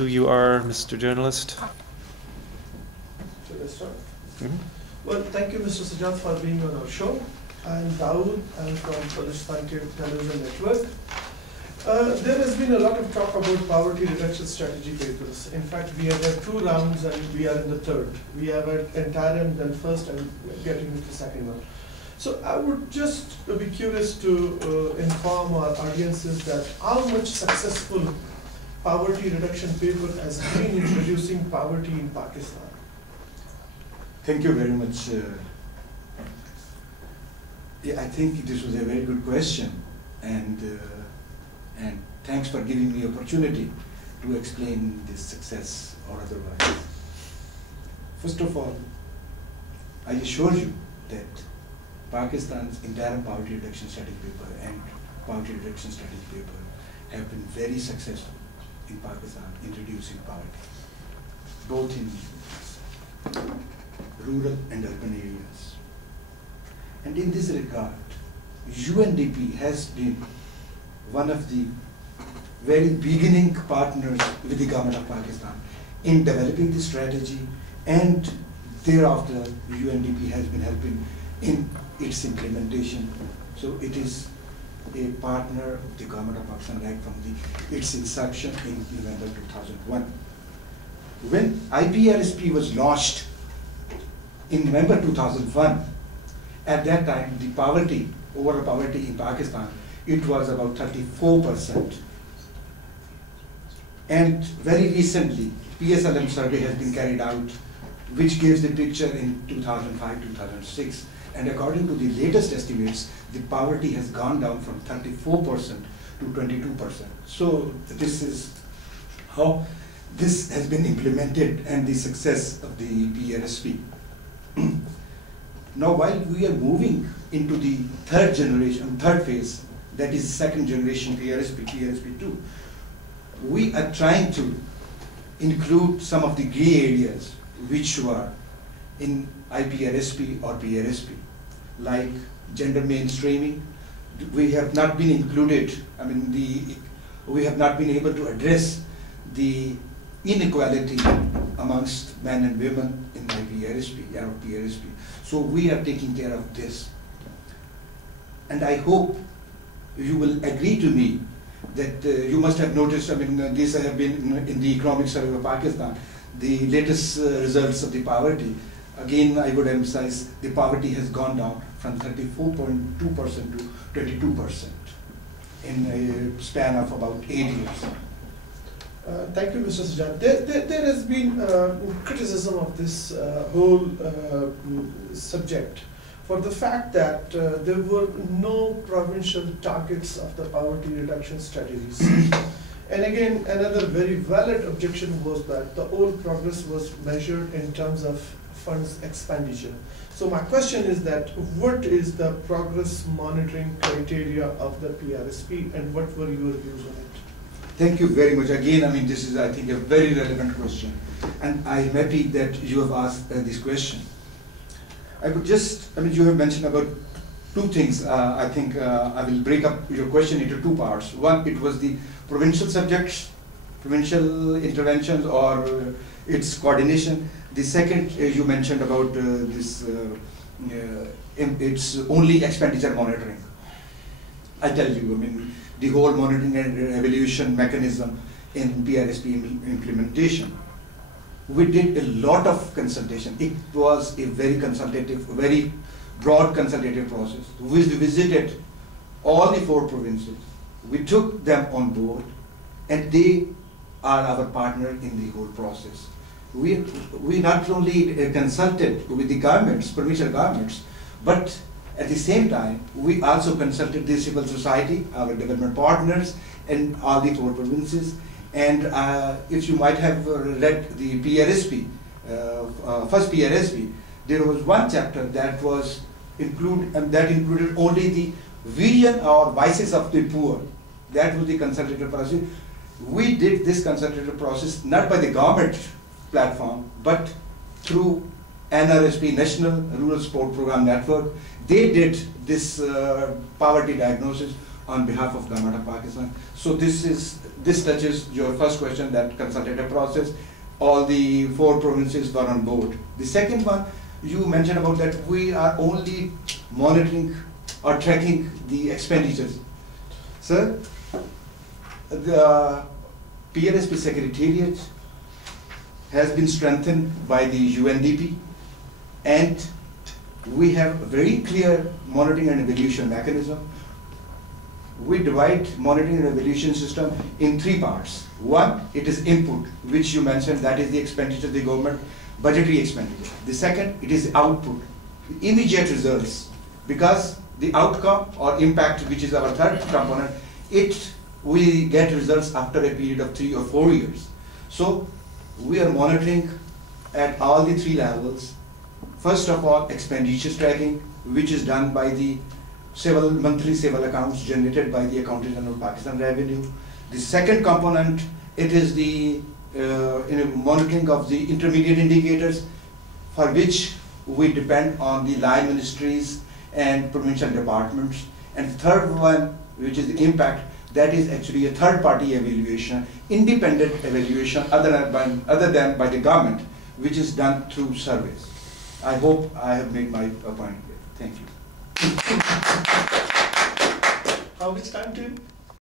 who you are, Mr. Journalist. Should I start? Mm-hmm. Well, thank you, Mr. Sajjad, for being on our show. I'm Dawood. I'm from Palestine Television Network. There has been a lot of talk about poverty reduction strategy papers. In fact, we have had 2 rounds and we are in the 3rd. We have had interim, then first, and getting into the second one. So I would just be curious to inform our audiences that how much successful poverty reduction paper has been in reducing poverty in Pakistan. Thank you very much. I think this was a very good question, and thanks for giving me opportunity to explain this success or otherwise. First of all, I assure you that Pakistan's entire poverty reduction strategy paper and poverty reduction strategy paper have been very successful in Pakistan in reducing poverty, both in rural and urban areas. And in this regard, UNDP has been one of the very beginning partners with the government of Pakistan in developing the strategy, and thereafter UNDP has been helping in its implementation. So it is a partner of the government of Pakistan right from its inception in November 2001. When IPRSP was launched in November 2001, at that time the overall poverty in Pakistan, it was about 34%. And very recently, PSLM survey has been carried out, which gives the picture in 2005-2006. And according to the latest estimates, the poverty has gone down from 34% to 22%. So this is how this has been implemented and the success of the PRSP. Now, while we are moving into the third phase, that is second generation PRSP, PRSP2, we are trying to include some of the gray areas which were in IPRSP or PRSP, like gender mainstreaming. We have not been included, we have not been able to address the inequality amongst men and women in IPRSP or PRSP. So we are taking care of this. And I hope you will agree to me that you must have noticed, these have been in the economic survey of Pakistan, the latest results of the poverty. Again, I would emphasize the poverty has gone down from 34.2% to 22% in a span of about 8 years. Thank you, Mr. Sajjad. There has been criticism of this whole subject for the fact that there were no provincial targets of the poverty reduction strategies. And again, another very valid objection was that the whole progress was measured in terms of funds expenditure. So my question is that what is the progress monitoring criteria of the PRSP, and what were your views on it? Thank you very much. Again, this is, I think, a very relevant question, and I'm happy that you have asked this question. I would just, you have mentioned about 2 things. I think I will break up your question into 2 parts. One, it was the provincial subjects, provincial interventions or its coordination. The second, you mentioned about it's only expenditure monitoring. I tell you, the whole monitoring and evaluation mechanism in PRSP implementation. We did a lot of consultation. It was a very consultative, very broad consultative process. We visited all the 4 provinces. We took them on board, and they are our partner in the whole process. We not only consulted with the governments, provincial governments, but at the same time, we also consulted the civil society, our development partners, and all the 4 provinces. And if you might have read the PRSP, first PRSP, there was one chapter that was included only the vision or vices of the poor. That was the consultative process. We did this consultative process not by the government platform, but through NRSP, National Rural Support Program Network. They did this poverty diagnosis on behalf of Government of Pakistan. So this touches your first question, that consultative process. All the 4 provinces were on board. The second one, you mentioned about that we are only monitoring or tracking the expenditures. Sir, the PRSP Secretariat has been strengthened by the UNDP, and we have a very clear monitoring and evaluation mechanism. We divide monitoring and evaluation system in 3 parts. One, it is input, which you mentioned, that is the expenditure of the government, budgetary expenditure. The second, it is output, immediate results, because the outcome or impact, which is our third component, we get results after a period of 3 or 4 years. So we are monitoring at all the 3 levels. First of all, expenditure tracking, which is done by the monthly civil accounts generated by the Accountant General of Pakistan Revenue. The second component, it is the monitoring of the intermediate indicators, for which we depend on the line ministries and provincial departments. And third one, which is the impact, that is actually a third-party evaluation, independent evaluation other than by the government, which is done through surveys. I hope I have made my point clear. Thank you. How much time, Tim?